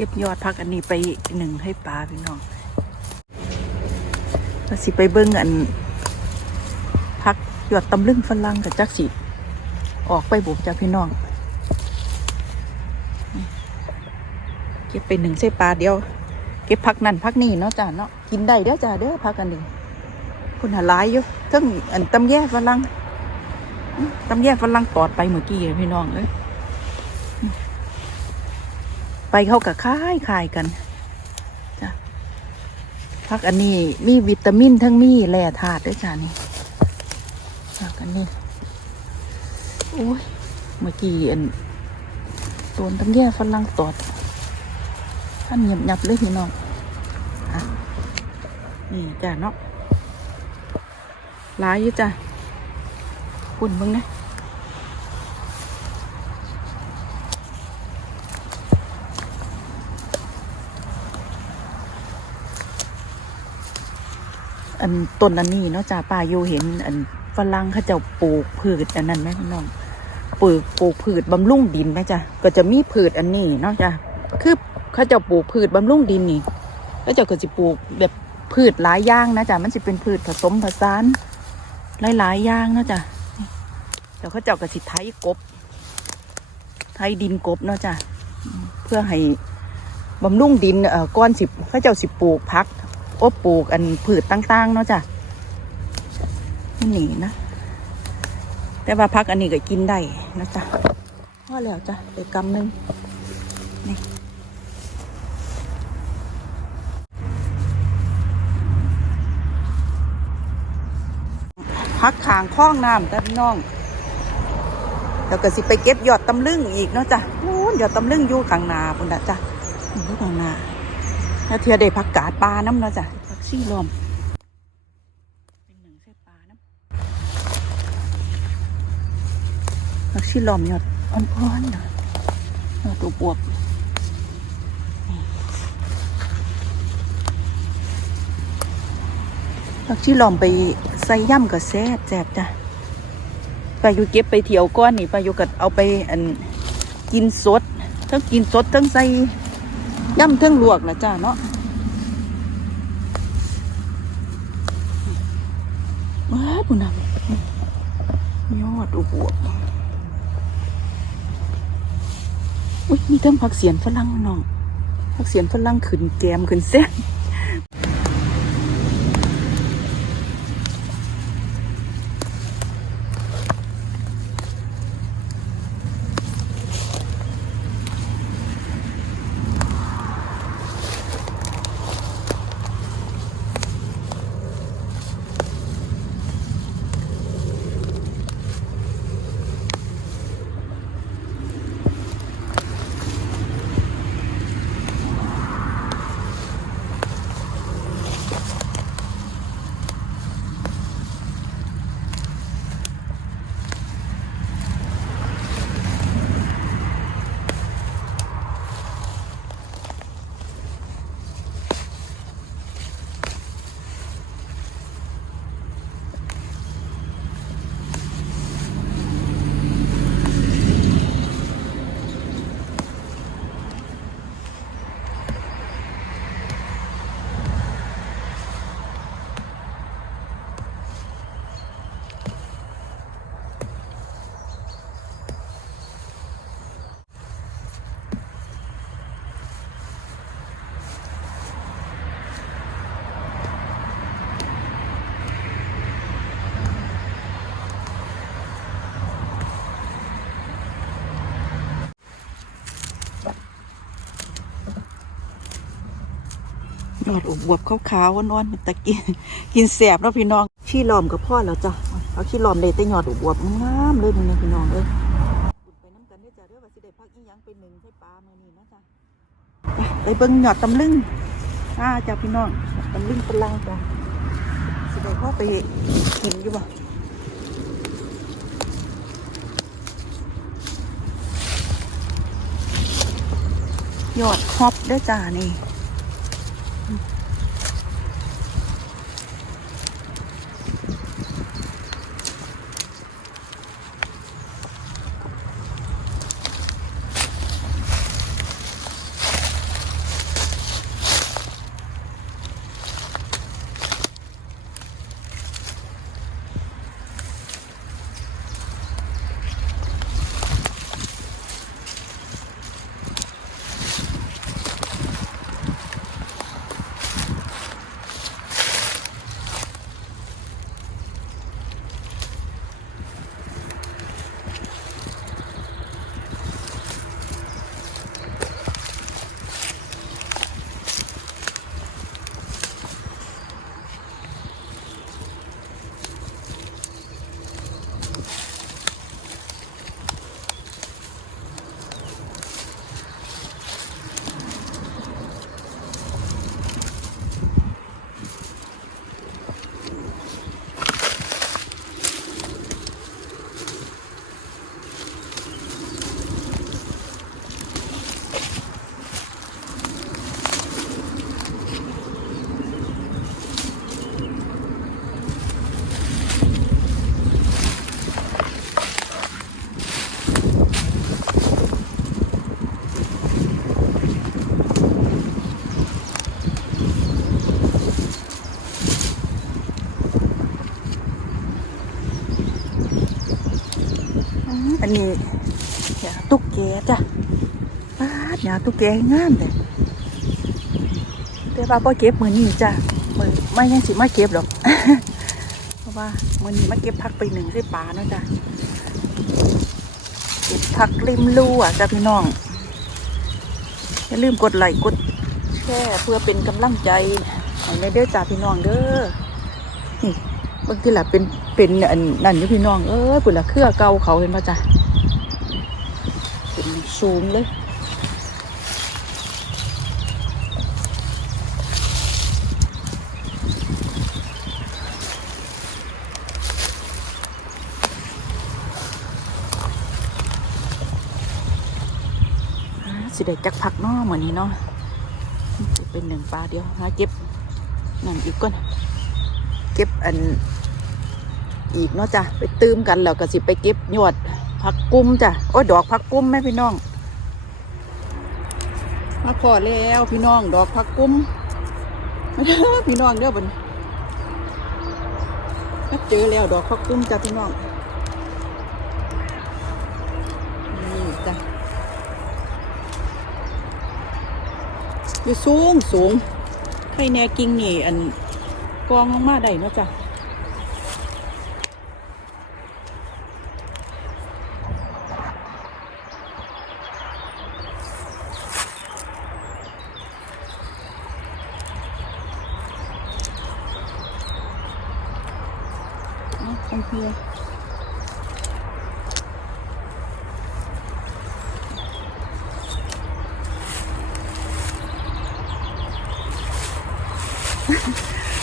ก็บยอดพักอันนี้ไปหนึ่งให้ปลาพี่น้องแล้วสิไปเบิ้งอันพักยอดตำลึงฝรั่งกับจักสิออกไปบุกจาพี่น้อง เก็บไปหนึ่งใส่ปลาเดียว เก็บพักนั่นพักนี่เนาะจ้าเนาะกินได้เด้อจ้าเด้อพักอันนี้คุณหาลายอยู่เทั้งอันตำแย่ฝรั่งตำแย่ฝรั่งตอดไปเมื่อกี้เลยพี่น้องเอ้ย ไปเข้ากับค่ายคายกันจ้ะพักอันนี้มีวิตามินทั้งมีแร่ธาตุด้วยจ้านี่พักอันนี้โอ้ยเมื่อกี้อันตัวตำแย่ฝรั่งตอดท่านเงียบยับเลยพี่น้องนี่จ้ะเนาะหลายอยู่จ้ะปุ่นเบิ่งนะ อันต้นอันนี้เนาะจ้ะป้าอยู่เห็น อันฝรั่งเขาจ้าปลูกพืชอันนั้นไหมพี่น้องปลูกปลูกพืชบำรุงดินไหมจ้ะก็จะมีพืชอันนี้เนาะจ้ะคือเขาจะปลูกพืชบำรุงดินนี่เขาจะก็จะปลูกแบบพืชหลายอย่างนะจ๊ะมันจะเป็นพืชผสมผสานหลายๆอย่างเนาะจ๊ะนี่เดี๋ยวเขาเจ้าก็สิไถกบไถดินกบเนาะจ๊ะเพื่อให้บำรุงดินเอ่อก้อนสิบเขาเจ้าสิปลูกพัก โอ้ปลูกอันพืชต่างๆเนาะจ๊ะนี่นะ แต่ว่าพักอันนี้ก็กินได้นะจ๊ะพอแล้วจ้ะไปกำหนึงนี่พักขางคล้องน้ำจ้ะพี่น้องแล้วก็สิไปเก็บยอดตำลึงอีกเนาะจ้ะนู้นยอดตำลึงอยู่ข้างนาพุ่นนะจ้ะอยู่ข้างนา แล้วเทียได้พักกาดปลาน้ำเนาะจ้ะพักซี่ลมเป็นหนึ่งใส่ปลาน้ำพักซี่ลมยอดอ่อนๆเนาะยอดตัวบวบพักซี่ลมไปใส่ย่ำกับแซ่บแซ่บจ้ะปลาอยู่เก็บไปเที่ยวก้อนนี่ปลาอยู่กัเอาไปอันกินสดทั้งกินสดทั้งใส่ ย่ำเทั้งลวกนะจ้าเนาะว้าบุญนำยอดอุบวบอุ้ยมีทั้งผักเสียนฝรั่งน้องผักเสียนฝรั่งขืนแกมขืนเส้น ยอดอวบๆขาวๆอ่อนๆเป็นตะกินกินแสบแล้วพี่น้องขี้หลอมกับพ่อแล้วจ้ะเอาขี้หลอมเลยแต่ยอดอวบๆงามๆเลยนี่นะพี่น้องเอ้ยไปน้ำกันได้อจ้ะเด้อว่าสิได้พักอีหยังไปหนึ่งใส่ปลามื้อนี้นะจ้ะไปไปเบิ่งยอดตำลึงอ่าจ้ะพี่น้องตำลึงฝรั่งจ้ะสิได้พ่อไปกินอยู่บ่ยอดฮอปเด้อจ้านี่ อันนี้ยาตุ๊กแกจ้ะป้าดยาตุ๊กแกงามแต่แต่ว่าพ่เก็บมือนี้จ้ะมือไม่ยังสิมาเก็บหรอกเพราะว่ามือนี้มาเก็บพักไปหนึ่งใส่ปลาเนาะจ้ะเก็บพักริมลู่อะจ้ะพี่น้องอย่าลืมกดไลค์กดแชร์เพื่อเป็นกำลังใจให้ในเด้อจ้ะพี่น้องเด้อนี่ บางทีละเป็นเป็นอันนั่นอยู่พี่น้องเอ้ยปุ่นละเครือเก่าเขาเห็นป่ะจ้ะเป็นสูงเลยสิได้จักผักเนาะเหมือนนี้เนาะเป็นหนึ่งปลาเดียวหาเก็บนั่นอีกก่อนเก็บอัน อีกเนาะจ้ะไปตื้มกันแล้วก็สิไปเก็บยอดผักกุ้มจ้ะโอ้ดอกผักกุ้มแม่พี่น้อง มาพอแล้วพี่น้องดอกผักกุ้มพี่น้องเด้อบันมาเจอแล้วดอกผักกุ้มจ้ะพี่น้องนี่จ้ะอยู่สูงสูงไข่แนกิ่งนี่อันกองลงมาได้เนาะจ้ะ เอาโอเค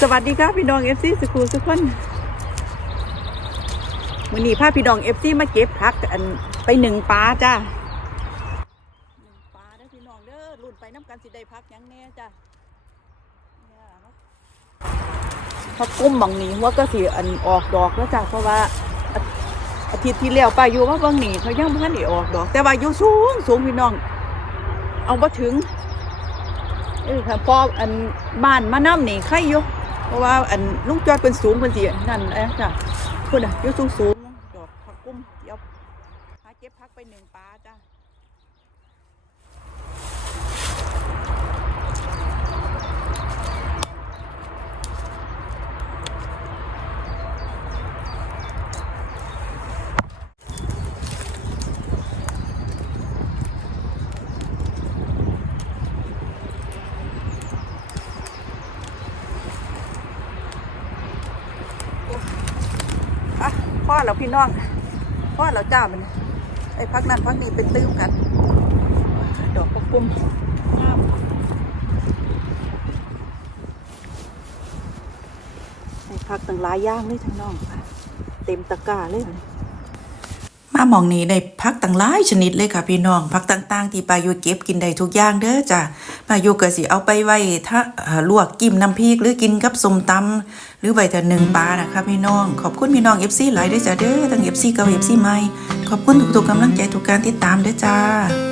สวัสดีครับพี่น้องเอฟซีสกูลทุกคนวันนี้พาพี่น้องเอฟซีมาเก็บพักอันไปหนึ่งปลาจ้าหนึ่งปลาได้อพี่น้องเด้อรุ่นไปน้ำกันสิได้พักยังแน่จ้าเนี่ยเนาะ พักกุ้มบางนี้หัว่าก็สีอันออกดอกแล้วจ้ะเพราะว่าอาทิตย์ที่แล้วป้าอยู่ว่าบางนี้เขายังพันได้ออกดอก แต่ว่าอยู่สูงสูงพี่น้อง เอาบ่ถึงเออค่ะพออันบ้านมาน้ำนี่ใครอยู่เพราะว่าอันลุงจอดเป็นสูงเป็นสีนั่นเองจ้ะคุณอะอยู่สูงสูงๆดอกผักกุ้มเดี๋ยวหาเก็บพักไปหนึ่งปลาจ้ะอะ พ่อเราพี่น้องพ่อเราจ้ามันไอ้พักนั้นพักนี้เป็นตื้มกัน ดอกปกปุ่มไอ้พักต่างหลายย่างเลยทั้งน้อง เต็มตะกร้าเลยามองนี้ได้พักต่างหลายชนิดเลยค่ะพี่น้องพักต่างๆ ที่ปลายุเก็บกินได้ทุกอย่างเด้อจ้ะปลายุก็สิเอาไปไว้ถ้าลวกกิมน้ำพริกหรือกินกับส้มตำหรือใบแต่หนึ่งปลานะคะพี่น้องขอบคุณพี่น้องเอฟซีหลายด้วยจ้ะเด้อทั้ง FC เก่า FC ใหม่ขอบคุณทุกๆกำลังใจทุกการติดตามเด้อจ้า